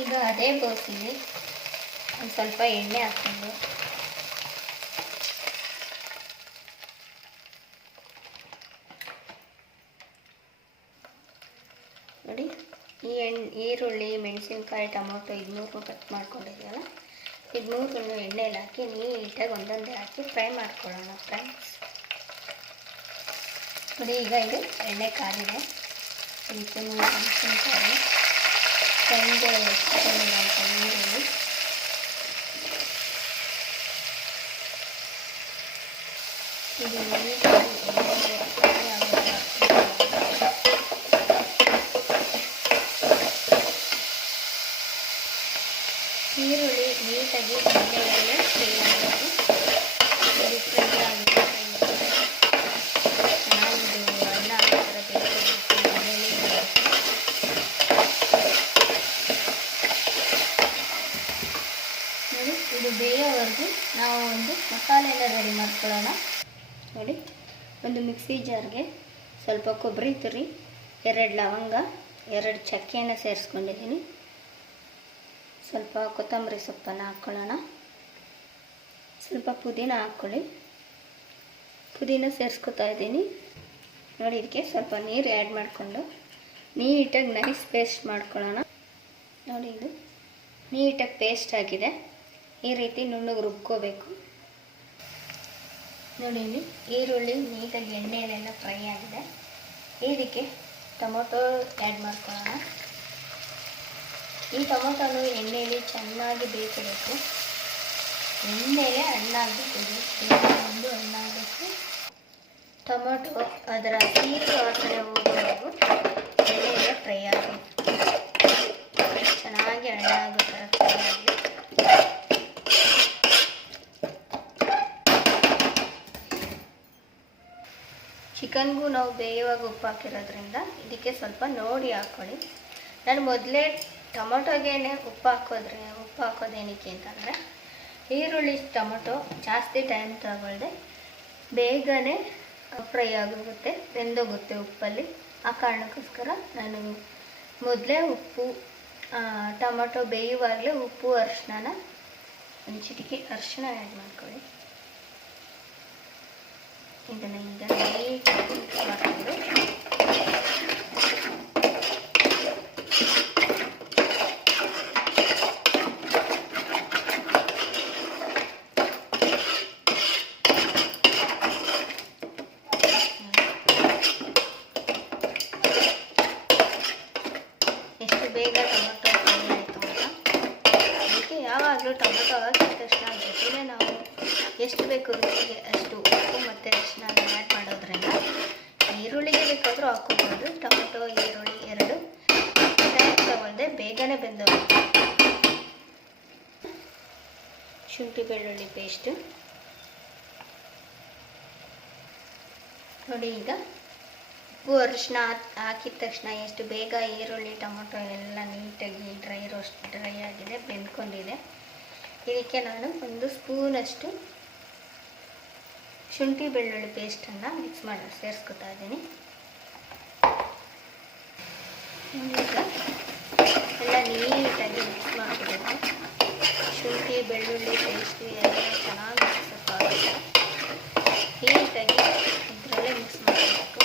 ಈಗ ಅದೇ ಬೋಸಿಗೆ ಒಂದು ಸ್ವಲ್ಪ ಎಣ್ಣೆ ಹಾಕ್ಕೊಂಡು ನೋಡಿ, ಈ ಈರುಳ್ಳಿ, ಮೆಣಸಿನ್ಕಾಯಿ, ಟೊಮೊಟೊ ಇದನ್ನೂ ಕಟ್ ಮಾಡ್ಕೊಂಡಿದ್ದೀವಲ್ಲ, ಇದನ್ನೂ ಎಣ್ಣೆಯಲ್ಲಿ ಹಾಕಿ ನೀಟಾಗಿ ಒಂದೊಂದೇ ಹಾಕಿ ಫ್ರೈ ಮಾಡ್ಕೊಳ್ಳೋಣ ಫ್ರೆಂಡ್ಸ್. ನೋಡಿ, ಈಗ ಇದು ಎಣ್ಣೆ ಕಾದಿದೆ. ಇದಕ್ಕೆ ಮೆಣಸಿನ್ಕಾಯಿ, ಈರುಳ್ಳಿ, ಇದು ಈರುಳ್ಳಿ ನೀಟಾಗಿ ಎಣ್ಣೆಯಲ್ಲೇ ಫ್ರೈ ಆಗಬೇಕು. ಇದು ಫ್ರೈ ಆಗಿದೆ, ಚೆನ್ನಾಗಿದು ಅನ್ನ ಆ ಥರ ಬೇಯಿಸಬೇಕು. ಎಣ್ಣೆಯಲ್ಲಿ ನೋಡಿ, ಇದು ಬೇಯೋವರೆಗೂ ನಾವು ಒಂದು ಮಸಾಲೆನ ರೆಡಿ ಮಾಡ್ಕೊಳ್ಳೋಣ. ನೋಡಿ, ಒಂದು ಮಿಕ್ಸಿ ಜಾರ್ಗೆ ಸ್ವಲ್ಪ ಕೊಬ್ಬರಿ ತುರಿ, 2 ಲವಂಗ, 2 ಚಕ್ಕೆಯನ್ನು ಸೇರಿಸ್ಕೊಂಡಿದ್ದೀನಿ. ಸ್ವಲ್ಪ ಕೊತ್ತಂಬರಿ ಸೊಪ್ಪನ್ನು ಹಾಕ್ಕೊಳ್ಳೋಣ. ಸ್ವಲ್ಪ ಪುದೀನ ಹಾಕ್ಕೊಳ್ಳಿ. ಪುದೀನ ಸೇರಿಸ್ಕೊತಾ ಇದ್ದೀನಿ. ನೋಡಿ, ಇದಕ್ಕೆ ಸ್ವಲ್ಪ ನೀರು ಆ್ಯಡ್ ಮಾಡಿಕೊಂಡು ನೀಟಾಗಿ ನೈಸ್ ಪೇಸ್ಟ್ ಮಾಡ್ಕೊಳ್ಳೋಣ. ನೋಡಿ, ಇದು ನೀಟಾಗಿ ಪೇಸ್ಟ್ ಆಗಿದೆ. ಈ ರೀತಿ ನುಣ್ಣಗೆ ರುಬ್ಕೋಬೇಕು. ನೋಡಿ, ಇಲ್ಲಿ ಈರುಳ್ಳಿ ನೀಟಾಗಿ ಎಣ್ಣೆಯಲ್ಲೆಲ್ಲ ಫ್ರೈ ಆಗಿದೆ. ಇದಕ್ಕೆ ಟೊಮೊಟೊ ಆ್ಯಡ್ ಮಾಡ್ಕೊಳ್ಳೋಣ. ಈ ಟೊಮೊಟೊನು ಎಣ್ಣೆಯಲ್ಲಿ ಚೆನ್ನಾಗಿ ಬೇಯಿಸಬೇಕು. ಎಣ್ಣೆಯಲ್ಲೇ ಹಣ್ಣಾಗಬೇಕು. ಒಂದು ಹಣ್ಣಾಗಬೇಕು. ಟೊಮೊಟೊ ಅದರ ನೀರು ವಾಸನೆ ಹೋಗುವವರೆಗೂ ಎಣ್ಣೆಯಲ್ಲೇ ಫ್ರೈ ಆಗಬೇಕು. ಚೆನ್ನಾಗಿ ಹಣ್ಣಾಗೋ ಥರ ಫ್ರೈ ಆಗಲಿ. ಚಿಕನ್ಗೂ ನಾವು ಬೇಯುವಾಗ ಉಪ್ಪು ಹಾಕಿರೋದ್ರಿಂದ ಇದಕ್ಕೆ ಸ್ವಲ್ಪ ನೋಡಿ ಹಾಕ್ಕೊಳ್ಳಿ. ನಾನು ಮೊದಲೇ ಟೊಮೊಟೊಗೇನೆ ಉಪ್ಪು ಹಾಕೋದೇನಕ್ಕೆ ಅಂತಂದರೆ, ಈರುಳ್ಳಿ ಟೊಮೊಟೊ ಜಾಸ್ತಿ ಟೈಮ್ ತಗೊಳ್ಳದೆ ಬೇಗನೆ ಫ್ರೈ ಆಗೋಗುತ್ತೆ, ಬೆಂದೋಗುತ್ತೆ ಉಪ್ಪಲ್ಲಿ. ಆ ಕಾರಣಕ್ಕೋಸ್ಕರ ನಾನು ಮೊದಲೇ ಉಪ್ಪು, ಟೊಮೊಟೊ ಬೇಯುವಾಗಲೇ ಉಪ್ಪು, ಅರಿಶಿನ, ಒಂದು ಚಿಟಿಕೆ ಅರಿಶಿನ ಆ್ಯಡ್ ಮಾಡ್ಕೊಳ್ಳಿ. ಇದನ್ನು ಈಗ ನೀಟಾಗಿ ಮಿಕ್ಸ್ ಮಾಡಿಕೊಂಡು ಎಷ್ಟು ಬೇಗ ಟೊಮೊಟೊ ಫ್ರೈ ಆಯಿತು ಅಂತ. ಅದಕ್ಕೆ ಯಾವಾಗಲೂ ಟೊಮೊಟೊ ಹಾಕಿದ ತಕ್ಷಣ ಜೊತೆಲೇ ನಾವು ಎಷ್ಟು ಬೇಕು ರುಚಿಗೆ ಅಷ್ಟು ಉಪ್ಪು ಮತ್ತು ಅರಿಶಿನ ಆ್ಯಡ್ ಮಾಡೋದ್ರಿಂದ ಈರುಳ್ಳಿಗೆ ಬೇಕಾದರೂ ಹಾಕ್ಕೋಬೋದು. ಟೊಮೊಟೊ, ಈರುಳ್ಳಿ ಎರಡು ಟೈಮ್ ತಗೊಳ್ಳದೆ ಬೇಗನೆ ಬೆಂದೋಗುತ್ತೆ. ಶುಂಠಿ ಬೆಳ್ಳುಳ್ಳಿ ಪೇಸ್ಟು ನೋಡಿ, ಈಗ ಉಪ್ಪು ಅರಿಶಿನ ಹಾಕಿದ ತಕ್ಷಣ ಎಷ್ಟು ಬೇಗ ಈರುಳ್ಳಿ ಟೊಮೊಟೊ ಎಲ್ಲ ನೀಟಾಗಿ ಡ್ರೈ ಆಗಿದೆ, ಬೆಂದ್ಕೊಂಡಿದೆ. ಇದಕ್ಕೆ ನಾನು ಒಂದು ಸ್ಪೂನಷ್ಟು ಶುಂಠಿ ಬೆಳ್ಳುಳ್ಳಿ ಪೇಸ್ಟನ್ನು ಸೇರಿಸ್ಕೊತಾ ಇದ್ದೀನಿ. ಈಗ ಎಲ್ಲ ನೀಟಾಗಿ ಮಿಕ್ಸ್ ಮಾಡ್ಕೊಬೇಕು. ಶುಂಠಿ ಬೆಳ್ಳುಳ್ಳಿ ಪೇಸ್ಟು ಎಲ್ಲ ಚೆನ್ನಾಗಿ ಮಿಕ್ಸಪ್ ಆಗುತ್ತೆ. ನೀಟಾಗಿ ಇದರಲ್ಲೇ ಮಿಕ್ಸ್ ಮಾಡಬೇಕು.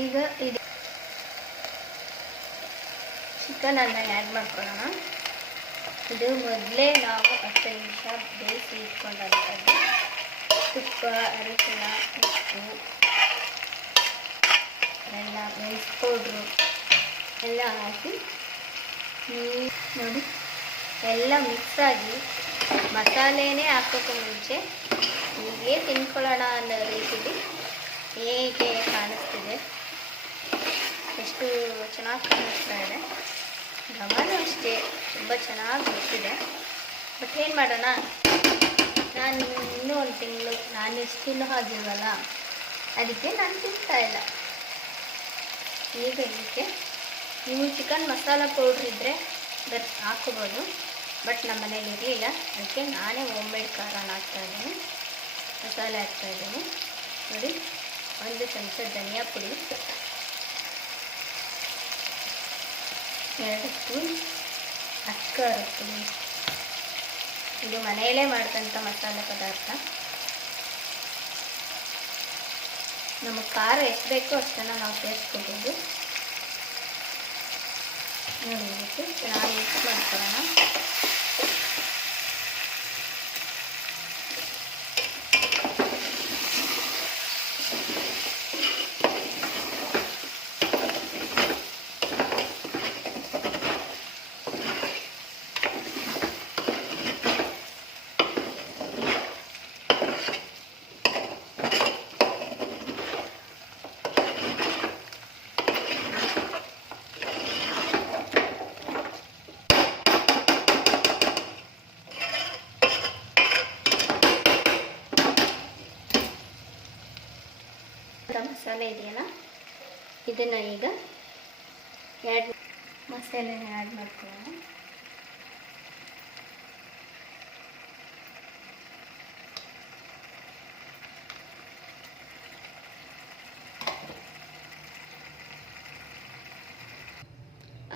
ಈಗ ಇದು ಚಿಕನನ್ನು ಆ್ಯಡ್ ಮಾಡ್ಕೊಳ್ಳೋಣ. ಇದು ಮೊದಲೇ ನಾವು 10 ನಿಮಿಷ ಬೇಯಿಸಿ ಇಟ್ಕೊಂಡಂಥದ್ದು. ತುಪ್ಪ, ಅರಿಶಿನ, ಉಪ್ಪು ಎಲ್ಲ, ಮೆಣಸು ಪೌಡ್ರು ಎಲ್ಲ ಹಾಕಿ ನೋಡಿ ಎಲ್ಲ ಮಿಕ್ಸಾಗಿ ಮಸಾಲೆನೇ ಹಾಕೋಕ್ಕೂ ಮುಂಚೆ ಹೀಗೆ ತಿನ್ಕೊಳ್ಳೋಣ ಅನ್ನೋ ರೀತಿಲಿ ಹೇಗೆ ಕಾಣಿಸ್ತಿದೆ, ಎಷ್ಟು ಚೆನ್ನಾಗಿ ಕಾಣಿಸ್ತಾ ಇದೆ. ಘಮನೂ ಅಷ್ಟೇ ತುಂಬ ಚೆನ್ನಾಗಿ ಗೊತ್ತಿದೆ. ಬಟ್ ಏನು ಮಾಡೋಣ, ನಾನು ಇನ್ನೂ 1 ತಿಂಗಳು ನಾನು ಎಷ್ಟು ತಿನ್ನೋ ಹಾಗಿಲ್ವಲ್ಲ, ಅದಕ್ಕೆ ನಾನು ತಿಂತಾಯಿಲ್ಲ. ಈಗ ಇದಕ್ಕೆ ನೀವು ಚಿಕನ್ ಮಸಾಲ ಪೌಡ್ರ್ ಇದ್ದರೆ ಹಾಕ್ಕೋಬೋದು. ಬಟ್ ನಮ್ಮ ಮನೇಲಿ ಇರಲಿಲ್ಲ, ಅದಕ್ಕೆ ನಾನೇ ಹೋಮ್ ಮೇಡ್ ಖಾರನ ಹಾಕ್ತಾಯಿದ್ದೀನಿ, ಮಸಾಲೆ ಹಾಕ್ತಾಯಿದ್ದೀನಿ. ನೋಡಿ 1 ಚಮಚ ಧನಿಯಾ ಪುಡಿ, 2 ಸ್ಪೂನ್ ಅಚ್ಕಾರದ ಪುಡಿ. ಇದು ಮನೆಯಲ್ಲೇ ಮಾಡಿದಂಥ ಮಸಾಲೆ ಪದಾರ್ಥ. ನಮಗೆ ಖಾರ ಎಷ್ಟು ಬೇಕೋ ಅಷ್ಟನ್ನು ನಾವು ಸೇರಿಸ್ಕೋಬೋದು. ನೋಡಿ, ಚೆನ್ನಾಗಿ ಮಿಕ್ಸ್ ಮಾಡ್ಕೊಳ್ಳೋಣ. ಮಸಾಲೆ ಇದೆಯಲ್ಲ, ಇದನ್ನು ಈಗ ಮಸಾಲೆನ ಆ್ಯಡ್ ಮಾಡ್ಕೊಳ್ಳೋಣ.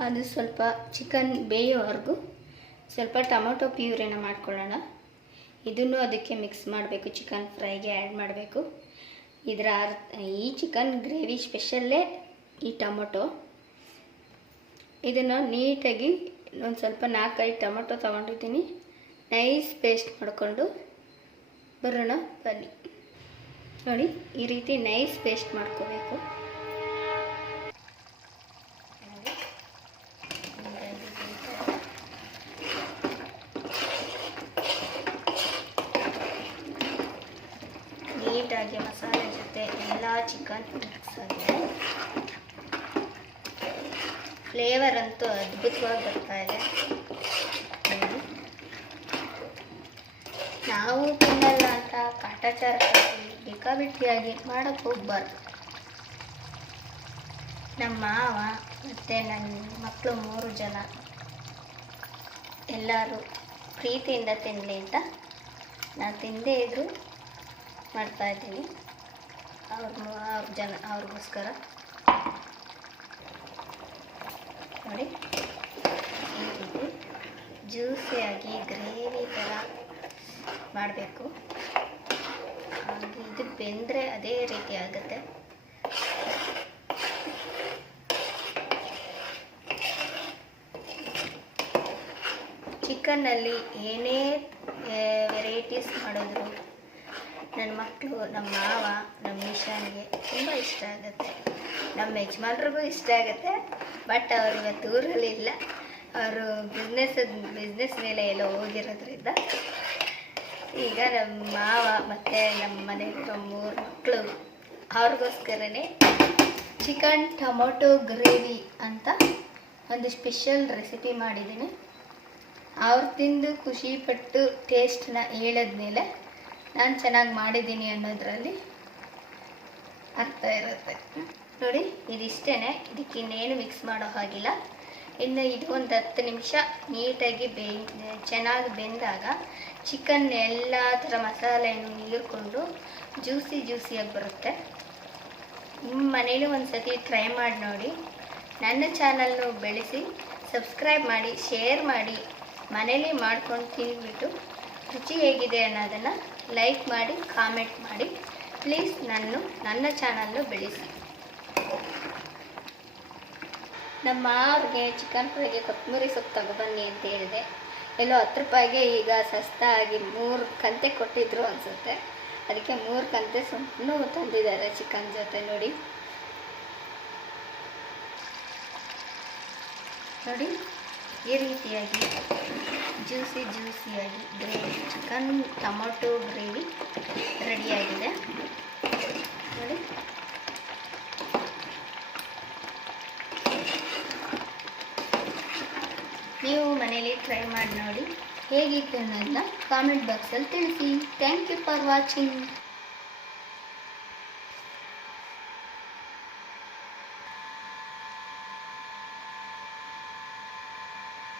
ಅದು ಸ್ವಲ್ಪ ಚಿಕನ್ ಬೇಯೋವರೆಗೂ ಸ್ವಲ್ಪ ಟೊಮೊಟೊ ಪ್ಯೂರಿನ ಮಾಡ್ಕೊಳ್ಳೋಣ. ಇದನ್ನು ಅದಕ್ಕೆ ಮಿಕ್ಸ್ ಮಾಡಬೇಕು, ಚಿಕನ್ ಫ್ರೈಗೆ ಆ್ಯಡ್ ಮಾಡಬೇಕು. ಈ ಚಿಕನ್ ಗ್ರೇವಿ ಸ್ಪೆಷಲ್ಲೇ ಈ ಟೊಮೊಟೊ. ಇದನ್ನು ನೀಟಾಗಿ ಒಂದು ಸ್ವಲ್ಪ 4-5 ಟೊಮೊಟೊ ತೊಗೊಂಡಿದ್ದೀನಿ. ನೈಸ್ ಪೇಸ್ಟ್ ಮಾಡಿಕೊಂಡು ಬರೋಣ ಬನ್ನಿ. ನೋಡಿ, ಈ ರೀತಿ ನೈಸ್ ಪೇಸ್ಟ್ ಮಾಡ್ಕೋಬೇಕು. ನೀಟಾಗಿ ಮಸಾಲೆ ಜೊತೆ ಎಲ್ಲ ಚಿಕನ್ ಮಿಕ್ಸ್ ಆಗಿದೆ. ಫ್ಲೇವರ್ ಅಂತೂ ಅದ್ಭುತವಾಗಿ ಬರ್ತಾ ಇದೆ. ನೋಡಿ, ನಾವು ತಿನ್ನಲ್ಲ ಅಂತ ಕಾಟಾಚಾರ ಬೇಕಾಬಿಟ್ಟಿಯಾಗಿ ಮಾಡೋಕ್ಕೆ ಹೋಗ್ಬಾರ್ದು. ನಮ್ಮ ಮಾವ ಮತ್ತು ನನ್ನ ಮಕ್ಕಳು 3 ಜನ ಎಲ್ಲರೂ ಪ್ರೀತಿಯಿಂದ ತಿನ್ನಲಿ ಅಂತ ನಾನು ತಿಂದೇ ಇದ್ದರೂ ಮಾಡ್ತಾಯಿದ್ದೀನಿ ಅವ್ರಿಗೋಸ್ಕರ. ನೋಡಿ, ಈ ರೀತಿ ಜ್ಯೂಸಿಯಾಗಿ ಗ್ರೇವಿ ಥರ ಮಾಡಬೇಕು. ಇದು ಬೆಂದರೆ ಅದೇ ರೀತಿ ಆಗುತ್ತೆ. ಚಿಕನ್ನಲ್ಲಿ ಏನೇ ವೆರೈಟೀಸ್ ಮಾಡಿದ್ರು ನನ್ನ ಮಕ್ಕಳು, ನಮ್ಮ ಮಾವ, ನಮ್ಮ ನಿಶಾನ್ಗೆ ತುಂಬ ಇಷ್ಟ ಆಗುತ್ತೆ. ನಮ್ಮ ಯಜಮಾನ್ರಿಗೂ ಇಷ್ಟ ಆಗುತ್ತೆ. ಬಟ್ ಅವ್ರು ಇವತ್ತು ಊರಲ್ಲಿ ಇಲ್ಲ, ಅವರು ಬಿಸ್ನೆಸ್ ಮೇಲೆ ಎಲ್ಲ ಹೋಗಿರೋದ್ರಿಂದ ಈಗ ನಮ್ಮ ಮಾವ ಮತ್ತು ನಮ್ಮ ಮನೆಯಲ್ಲಿರೋ 3 ಮಕ್ಕಳು ಅವ್ರಿಗೋಸ್ಕರನೇ ಚಿಕನ್ ಟೊಮೊಟೊ ಗ್ರೇವಿ ಅಂತ ಒಂದು ಸ್ಪೆಷಲ್ ರೆಸಿಪಿ ಮಾಡಿದ್ದೀನಿ. ಅವ್ರು ತಿಂದು ಖುಷಿಪಟ್ಟು ಟೇಸ್ಟನ್ನ ಹೇಳಿದ್ಮೇಲೆ ನಾನು ಚೆನ್ನಾಗಿ ಮಾಡಿದ್ದೀನಿ ಅನ್ನೋದ್ರಲ್ಲಿ ಅರ್ಥ ಇರುತ್ತೆ. ನೋಡಿ, ಇದಿಷ್ಟೇ, ಇದಕ್ಕೆ ಇನ್ನೇನು ಮಿಕ್ಸ್ ಮಾಡೋ ಹಾಗಿಲ್ಲ. ಇನ್ನು ಇದು ಒಂದು 10 ನಿಮಿಷ ನೀಟಾಗಿ ಚೆನ್ನಾಗಿ ಬೆಂದಾಗ ಚಿಕನ್ ಎಲ್ಲ ಥರ ಮಸಾಲೆಯನ್ನು ಹೀರ್ಕೊಂಡು ಜ್ಯೂಸಿಯಾಗಿ ಬರುತ್ತೆ. ನಿಮ್ಮ ಮನೇಲೂ ಒಂದು ಸತಿ ಟ್ರೈ ಮಾಡಿ ನೋಡಿ. ನನ್ನ ಚಾನಲ್ನು ಬೆಳೆಸಿ ಸಬ್ಸ್ಕ್ರೈಬ್ ಮಾಡಿ, ಶೇರ್ ಮಾಡಿ, ಮನೇಲಿ ಮಾಡ್ಕೊಂಡು ತಿಂದ್ಬಿಟ್ಟು ರುಚಿ ಹೇಗಿದೆ ಅನ್ನೋದನ್ನು ಲೈಕ್ ಮಾಡಿ, ಕಾಮೆಂಟ್ ಮಾಡಿ. ಪ್ಲೀಸ್ ನನ್ನ ಚಾನಲ್ನು ಬೆಳೆಸಿ. ನಮ್ಮ ಅವ್ರಿಗೆ ಚಿಕನ್ ಫ್ರೈಗೆ ಕೊತ್ತಂಬರಿ ಸೊಪ್ಪು ತಗೊಬನ್ನಿ ಅಂತ ಹೇಳಿದೆ. ಎಲ್ಲೋ 10 ರೂಪಾಯಿಗೆ ಈಗ ಸಸ್ತಾಗಿ 3 ಕಂತೆ ಕೊಟ್ಟಿದ್ರು ಅನಿಸುತ್ತೆ. ಅದಕ್ಕೆ 3 ಕಂತೆ ಸೊಪ್ಪನ್ನು ತಂದಿದ್ದಾರೆ ಚಿಕನ್ ಜೊತೆ. ನೋಡಿ, ಈ ರೀತಿಯಾಗಿ ಜ್ಯೂಸಿಯಾಗಿ ಗ್ರೇವಿ, ಚಿಕನ್ ಟೊಮೊಟೊ ಗ್ರೇವಿ ರೆಡಿಯಾಗಿದೆ. ನೋಡಿ, ನೀವು ಮನೇಲಿ ಟ್ರೈ ಮಾಡಿ ನೋಡಿ. ಹೇಗಿತ್ತು ಅನ್ನೋದನ್ನ ಕಾಮೆಂಟ್ ಬಾಕ್ಸಲ್ಲಿ ತಿಳಿಸಿ. Thank you for watching.